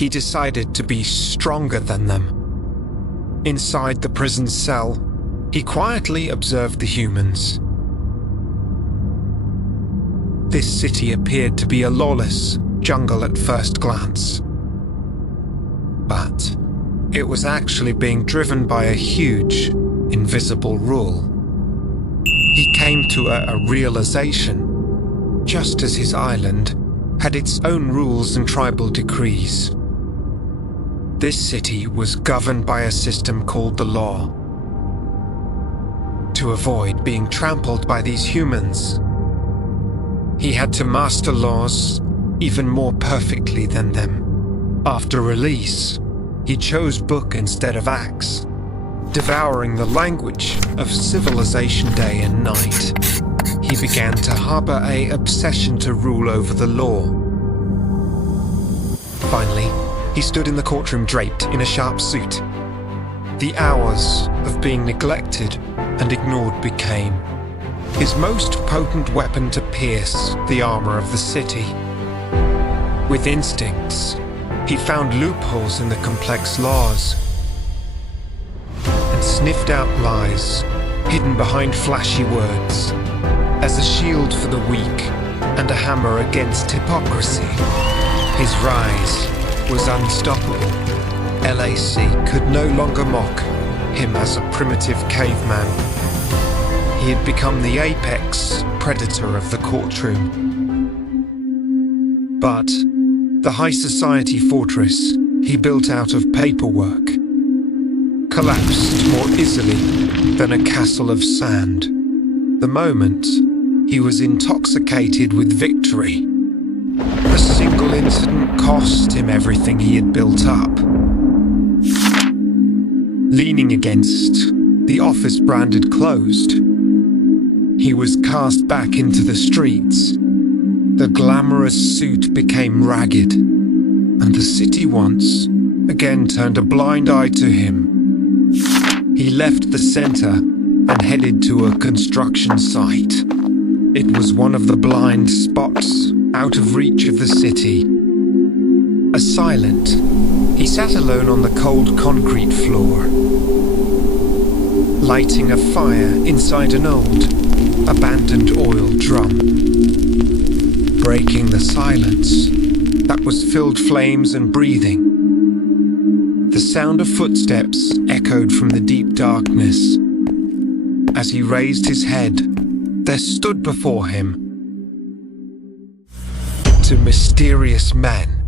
he decided to be stronger than them. Inside the prison cell, he quietly observed the humans. This city appeared to be a lawless jungle at first glance. But it was actually being driven by a huge, invisible rule. He came to a realization, just as his island had its own rules and tribal decrees. This city was governed by a system called the law. To avoid being trampled by these humans, he had to master laws even more perfectly than them. After release, he chose book instead of axe, devouring the language of civilization day and night. He began to harbor an obsession to rule over the law. Finally, he stood in the courtroom draped in a sharp suit. The hours of being neglected and ignored became his most potent weapon to pierce the armor of the city. With instincts, he found loopholes in the complex laws and sniffed out lies hidden behind flashy words as a shield for the weak and a hammer against hypocrisy. His rise was unstoppable. LAC could no longer mock him as a primitive caveman. He had become the apex predator of the courtroom. But the high society fortress he built out of paperwork collapsed more easily than a castle of sand. The moment he was intoxicated with victory, a single incident cost him everything he had built up. Leaning against the office branded closed, he was cast back into the streets. The glamorous suit became ragged, and the city once again turned a blind eye to him. He left the center and headed to a construction site. It was one of the blind spots out of reach of the city. Silent, he sat alone on the cold concrete floor, lighting a fire inside an old, abandoned oil drum. Breaking the silence that was filled flames and breathing, the sound of footsteps echoed from the deep darkness. As he raised his head, there stood before him two mysterious men